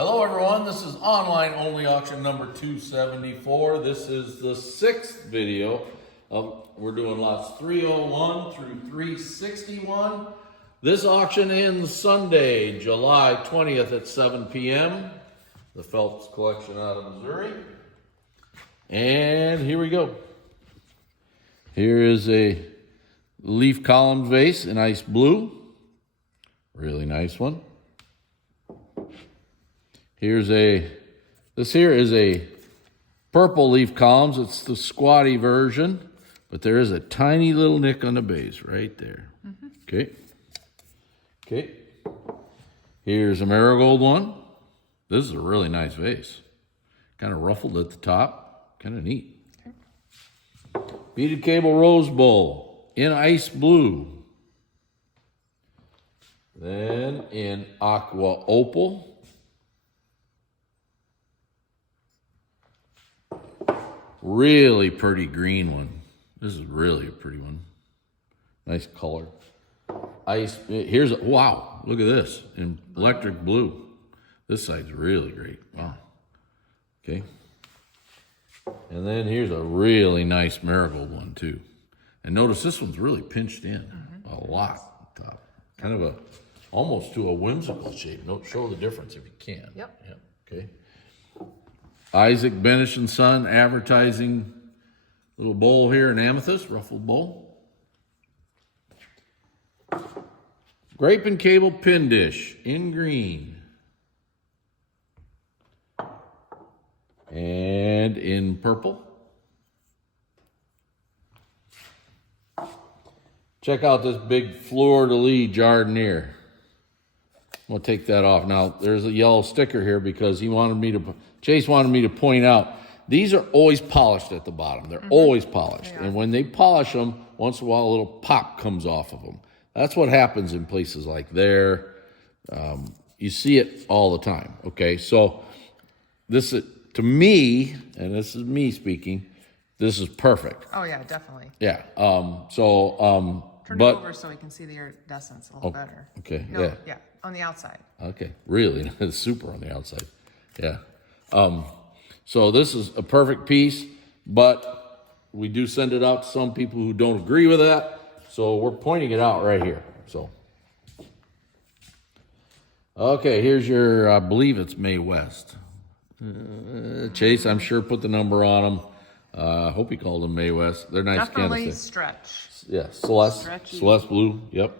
Hello everyone, this is online only auction number 274. This is the 6th video of, we're doing lots 301 through 361. This auction ends Sunday, July 20th at 7 p.m. The Phelps Collection out of Missouri. And here we go. Here is a leaf column vase in ice blue. Really nice one. This here is a purple leaf columns. It's the squatty version, but there is a tiny little nick on the base right there. Okay. Here's a marigold one. This is a really nice vase. Kind of ruffled at the top. Kind of neat. Beaded cable rose bowl in ice blue. Then in aqua opal. Really pretty green one. This is really a pretty one. Nice color. Here's wow, look at this in electric blue. This side's really great. Wow. Okay. And then here's a really nice marigold one too. And notice this one's really pinched in a lot on top. Kind of almost to a whimsical shape. Don't show the difference if you can. Yep. Okay. Isaac Benish and Son advertising little bowl here in amethyst, ruffled bowl. Grape and cable pin dish in green. And in purple. Check out this big fleur-de-lis jardiniere. I'm gonna take that off. Now, there's a yellow sticker here because Chase wanted me to point out, these are always polished at the bottom. They're always polished. And when they polish them, once in a while, a little pop comes off of them. That's what happens in places like there. You see it all the time, okay? So this is, to me, and this is me speaking, this is perfect. Oh yeah, definitely. Yeah, Turn it over so we can see the iridescence a little better. Okay, no, yeah, on the outside. Okay, really, it's super on the outside. Yeah. So this is a perfect piece, but we do send it out to some people who don't agree with that. So we're pointing it out right here. So, okay, here's your, I believe it's May West. Chase, I'm sure, put the number on them. I hope he called them May West. They're nice. Definitely stretch. Yeah, Celeste blue. Yep.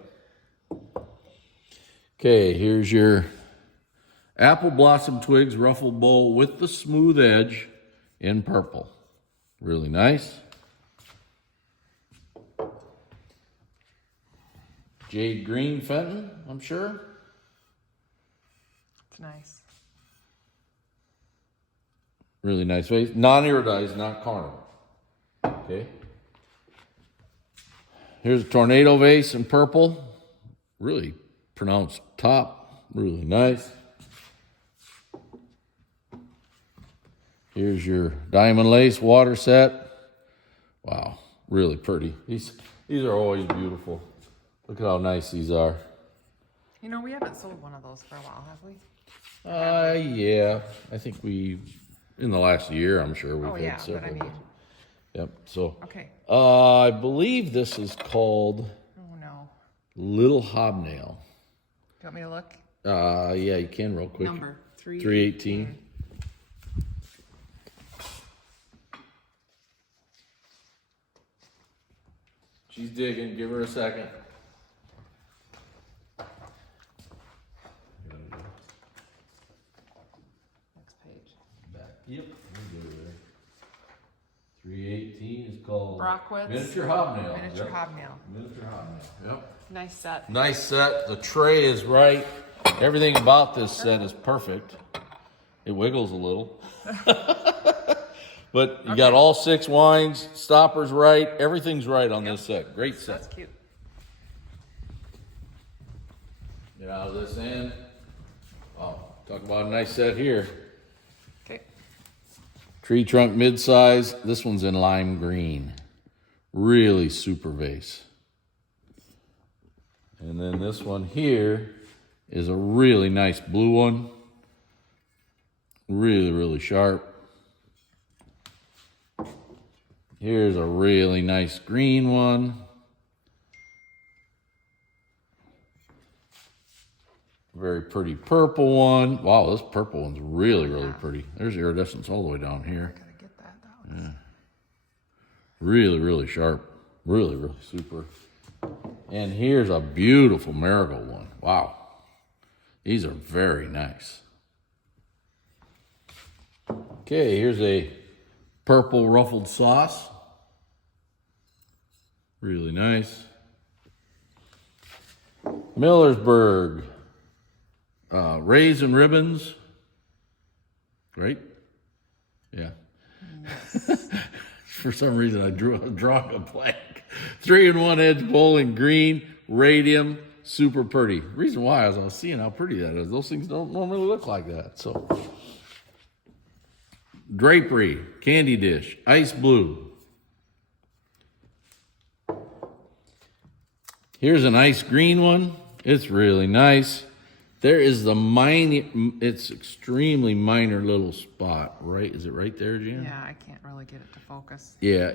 Okay, here's your apple blossom twigs ruffled bowl with the smooth edge in purple. Really nice. Jade green Fenton, I'm sure. It's nice. Really nice vase. Non-iridized, not carnival. Okay. Here's a tornado vase in purple. Really pronounced top. Really nice. Here's your diamond lace water set. Wow, really pretty. These are always beautiful. Look at how nice these are. You know, we haven't sold one of those for a while, have we? Yeah. I think in the last year, I'm sure we've had several. But I mean. Yep, so. Okay. I believe this is called Oh no. Little Hobnail. Do you want me to look? Yeah, you can real quick. Number 318. She's digging. Give her a second. Next page. Back. Yep. 318 is called Brockwitz. Miniature Hobnail. Miniature Hobnail. Miniature Hobnail. Yep. Nice set. Nice set. The tray is right. Everything about this set is perfect. It wiggles a little. But you got all 6 wines, stoppers right, everything's right on this set. Great set. That's cute. Get out of this end. Oh, talk about a nice set here. Okay. Tree trunk mid-size. This one's in lime green. Really super vase. And then this one here is a really nice blue one. Really, really sharp. Here's a really nice green one. Very pretty purple one. Wow, this purple one's really, really pretty. There's iridescence all the way down here. I gotta get that. That one's... Really, really sharp. Really, really super. And here's a beautiful marigold one. Wow. These are very nice. Okay, here's a purple ruffled sauce. Really nice. Millersburg. Raisin ribbons. Right? Yeah. For some reason, I drawing a blank. 3-in-1 edge bowl in green, radium, super pretty. Reason why is I was seeing how pretty that is. Those things don't normally look like that. So, drapery, candy dish, ice blue. Here's an ice green one. It's really nice. There is it's extremely minor little spot, right? Is it right there, Jan? Yeah, I can't really get it to focus. Yeah,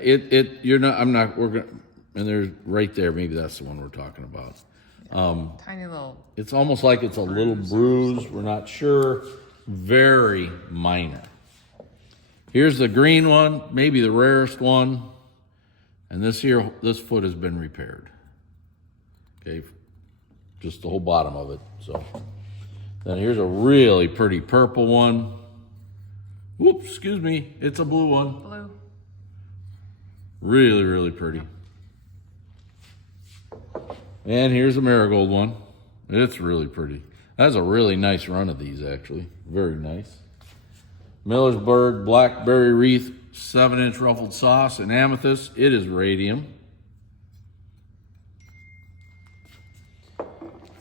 and there's right there, maybe that's the one we're talking about. Tiny little... It's almost like it's a little bruise. We're not sure. Very minor. Here's the green one, maybe the rarest one. And this foot has been repaired. Okay, just the whole bottom of it. So then here's a really pretty purple one. Whoops, excuse me. It's a blue one. Blue. Really, really pretty. And here's a marigold one. It's really pretty. That's a really nice run of these, actually. Very nice. Millersburg Blackberry Wreath 7-inch ruffled sauce in amethyst. It is radium.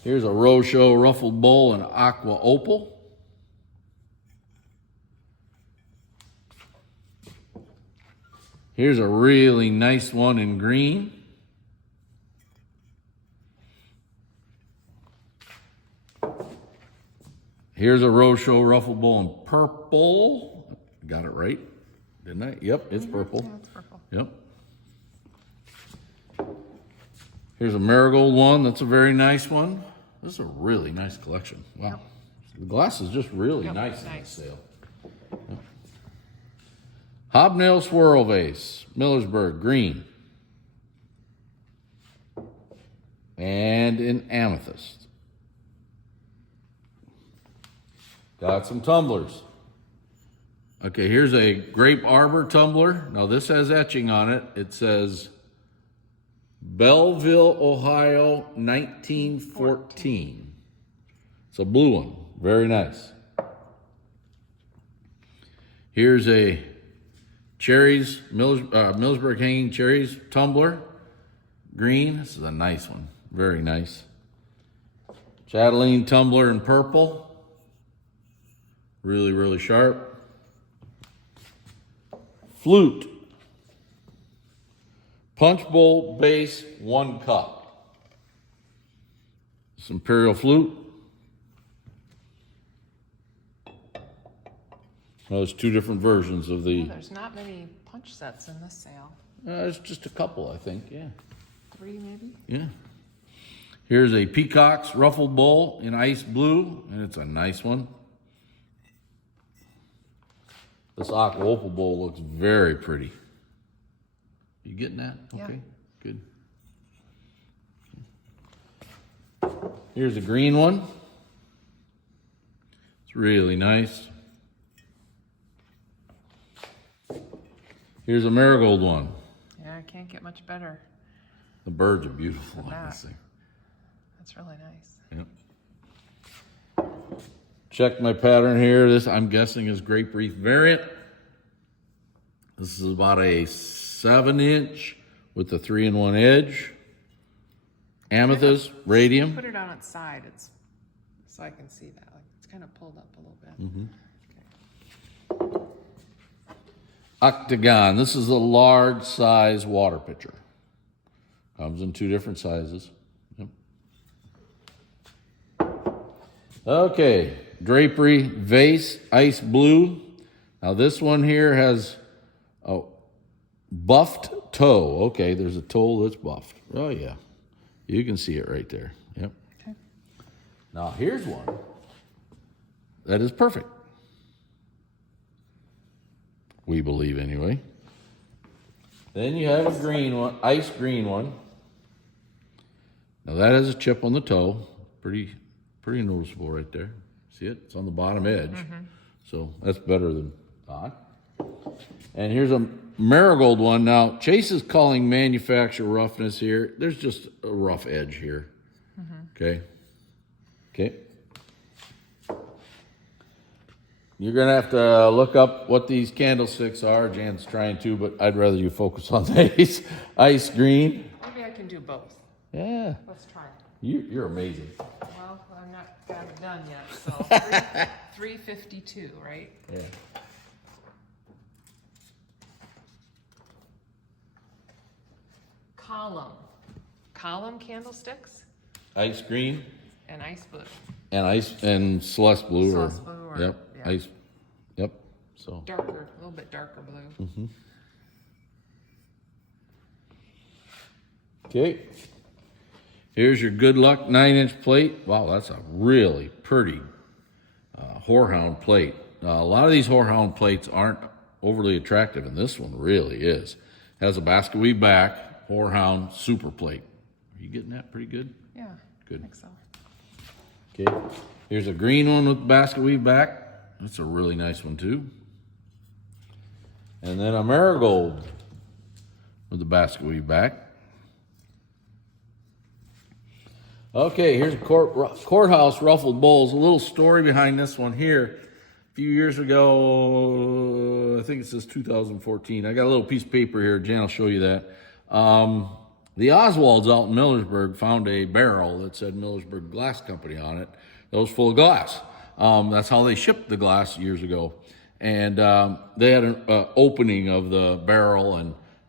Here's a Rochot ruffled bowl in aqua opal. Here's a really nice one in green. Here's a Rochot ruffled bowl in purple. Got it right, didn't I? Yep, it's purple. Yeah, it's purple. Yep. Here's a marigold one. That's a very nice one. This is a really nice collection. Wow. Yep. The glass is just really nice on this sale. Yep. Hobnail swirl vase, Millersburg, green. And in amethyst. Got some tumblers. Okay, here's a Grape Arbor tumbler. Now this has etching on it. It says Belleville, Ohio, 1914. It's a blue one. Very nice. Here's a cherries, Millersburg hanging cherries tumbler. Green. This is a nice one. Very nice. Chatelaine tumbler in purple. Really, really sharp. Flute. Punch bowl base, 1 cup. This imperial flute. Well, there's 2 different versions of the... Oh, there's not many punch sets in this sale. There's just a couple, I think, yeah. 3 maybe? Yeah. Here's a Peacock's ruffled bowl in ice blue, and it's a nice one. This aqua opal bowl looks very pretty. You getting that? Yeah. Okay, good. Here's a green one. It's really nice. Here's a marigold one. Yeah, I can't get much better. The birds are beautiful on That. this thing. That's really nice. Yep. Check my pattern here. This, I'm guessing, is Grape Wreath variant. This is about a 7-inch with the 3-in-1 edge. Amethyst, radium. Put it on its side, so I can see that. Like, it's kind of pulled up a little bit. Mm-hmm. Octagon. This is a large size water pitcher. Comes in 2 different sizes. Yep. Okay. drapery, vase, ice blue. Now this one here has a buffed toe. Okay, there's a toe that's buffed. Oh yeah, you can see it right there. Yep. Okay. Now here's one that is perfect. We believe anyway. Then you have a green one, ice green one. Now that has a chip on the toe. Pretty noticeable right there. See it? It's on the bottom edge. So that's better than not. And here's a marigold one. Now, Chase is calling manufacturer roughness here. There's just a rough edge here. Okay. Okay. You're going to have to look up what these candlesticks are. Jan's trying to, but I'd rather you focus on the ice green. Maybe I can do both. Yeah. Let's try it. You're amazing. Well, I'm not got it done yet, so 352, right? Yeah. Column candlesticks Ice green and ice blue. and Celeste blue. Celeste blue or- yep. yeah. Ice. Yep. So. Darker, a little bit darker blue. Okay. Here's your good luck 9-inch plate. Wow, that's a really pretty whorehound plate. A lot of these whorehound plates aren't overly attractive, and this one really is. Has a basket weave back, whorehound super plate. Are you getting that pretty good? Yeah. Good. I think so. Okay. Here's a green one with basket weave back. That's a really nice one too. And then a marigold with the basket weave back. Okay, here's a courthouse ruffled bowls. A little story behind this one here. A few years ago, I think it says 2014. I got a little piece of paper here. Jan will show you that. The Oswalds out in Millersburg found a barrel that said Millersburg Glass Company on it. That was full of glass. That's how they shipped the glass years ago. And they had an opening of the barrel,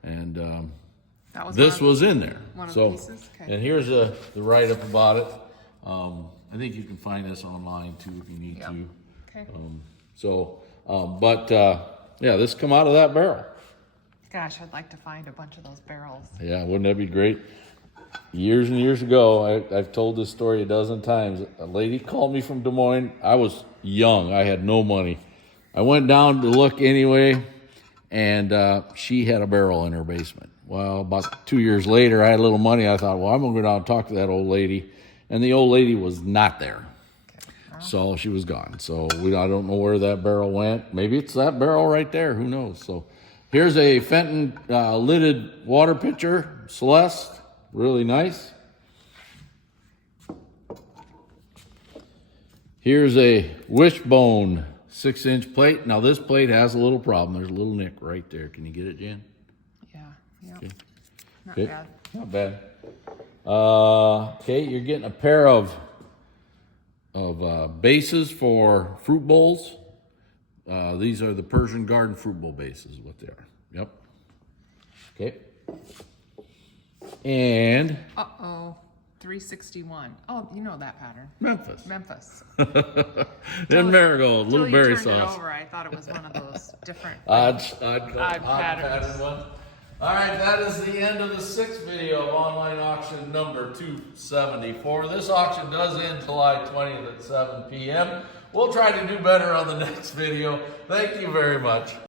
and That was this one was in there. one of So, the pieces? Okay. and here's the write-up about it. I think you can find this online too if you need Yep. to. Okay. Yeah, this come out of that barrel. Gosh, I'd like to find a bunch of those barrels. Yeah, wouldn't that be great? Years and years ago, I've told this story a dozen times. A lady called me from Des Moines. I was young. I had no money. I went down to look anyway, and she had a barrel in her basement. Well, about 2 years later, I had a little money. I thought, well, I'm going to go down and talk to that old lady. And the old lady was not there. So she was gone. So I don't know where that barrel went. Maybe it's that barrel right there. Who knows? So here's a Fenton lidded water pitcher, Celeste. Really nice. Here's a wishbone 6-inch plate. Now this plate has a little problem. There's a little nick right there. Can you get it, Jan? Yeah. Yep. Okay. Not Okay. bad. Not bad. Okay, you're getting a pair of bases for fruit bowls. These are the Persian Garden fruit bowl bases, what they are. Yep. Okay. And Uh-oh. 361. Oh, you know that pattern. Memphis. Memphis. Then marigold, little Till you berry turned sauce. it over, I thought it was one of those different. Odd patterns. pattern one. All right, that is the end of the 6th video of online auction number 274. This auction does end July 20th at 7 p.m. We'll try to do better on the next video. Thank you very much.